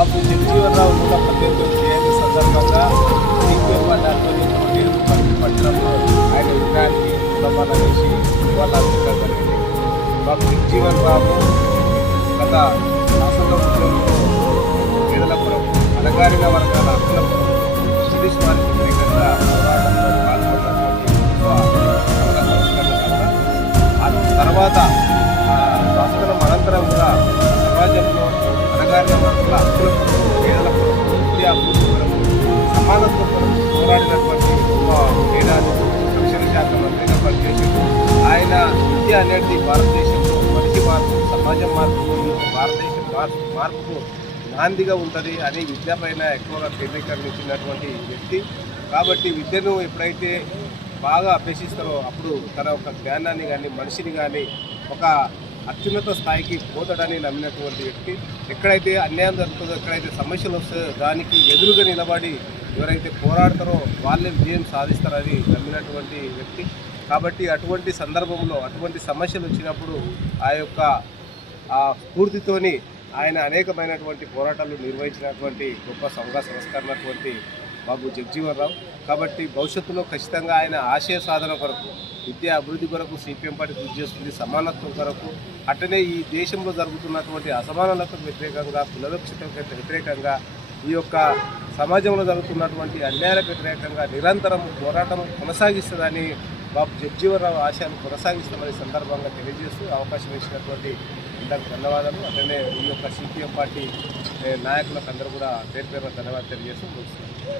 బాబు జగజీవనరావు 118వ జయంతి సందర్భంగా CPM party ఆధ్వర్యంలో నేను పట్టణంలో ఆయన విగ్రహానికి పూలమాల వేసి నివాళులర్పించడం జరిగింది. బాబు జగజీవనరావు గత శాసన ఉద్యమంలో పేదల కొరకు అణగారిన వర్గాల హక్కుల కొరకు బ్రిటిష్ వారికి వ్యతిరేకంగా పోరాటంలో పాల్గొన్నటువంటి సంఘ సంస్కరణకర్త. తర్వాత స్వాతంత్రం అనంతరం కూడా సమాజంలో అణగారిన వర్గాల హక్కుల కొరకు పేదల కొరకు విద్యా అభివృద్ధి కొరకు సమానత్వం కొరకు పోరాడినటువంటి గొప్ప మేధావి, రక్షణ శాఖ మంత్రిగా పనిచేసింది. ఆయన విద్య అనేది భారతదేశంలో మనిషి మార్పు, సమాజం మార్పు, భారతదేశం మార్పుకు నాందిగా ఉంటుంది అని విద్యపైన ఎక్కువగా కేంద్రీకరించినటువంటి వ్యక్తి. కాబట్టి విద్యను ఎప్పుడైతే బాగా అభ్యసిస్తారో అప్పుడు తన ఒక జ్ఞానాన్ని కానీ మనిషిని కానీ ఒక అత్యున్నత స్థాయికి పోతాడని నమ్మినటువంటి వ్యక్తి. ఎక్కడైతే అన్యాయం జరుగుతుందో, ఎక్కడైతే సమస్యలు వస్తాయో దానికి ఎదురుగా నిలబడి ఎవరైతే పోరాడతారో వాళ్ళే విజయం సాధిస్తారని నమ్మినటువంటి వ్యక్తి. కాబట్టి అటువంటి సందర్భంలో అటువంటి సమస్యలు వచ్చినప్పుడు ఆ యొక్క స్ఫూర్తితోని ఆయన అనేకమైనటువంటి పోరాటాలు నిర్వహించినటువంటి గొప్ప సంఘ సంస్కరణటువంటి బాబు జగజీవనరావు. కాబట్టి భవిష్యత్తులో ఖచ్చితంగా ఆయన ఆశయ సాధన కొరకు, విద్యా అభివృద్ధి కొరకు సిపిఎం పార్టీ కృషి చేస్తుంది, సమానత్వం కొరకు. అట్లనే ఈ దేశంలో జరుగుతున్నటువంటి అసమానతలకు వ్యతిరేకంగా, కుల వివక్షతకు వ్యతిరేకంగా, ఈ యొక్క సమాజంలో జరుగుతున్నటువంటి అన్యాయాలకు వ్యతిరేకంగా నిరంతరం పోరాటం కొనసాగిస్తుందని బాబు జగజీవనరావు ఆశయాన్ని కొనసాగిస్తామని సందర్భంగా తెలియజేస్తూ అవకాశం ఇచ్చినటువంటి ఇంతకు ధన్యవాదాలు. అట్లనే ఈ యొక్క సిపిఎం పార్టీ నాయకులకు అందరూ కూడా పేరు పేరున ధన్యవాదాలు తెలియజేస్తూ ముగిస్తున్నాను.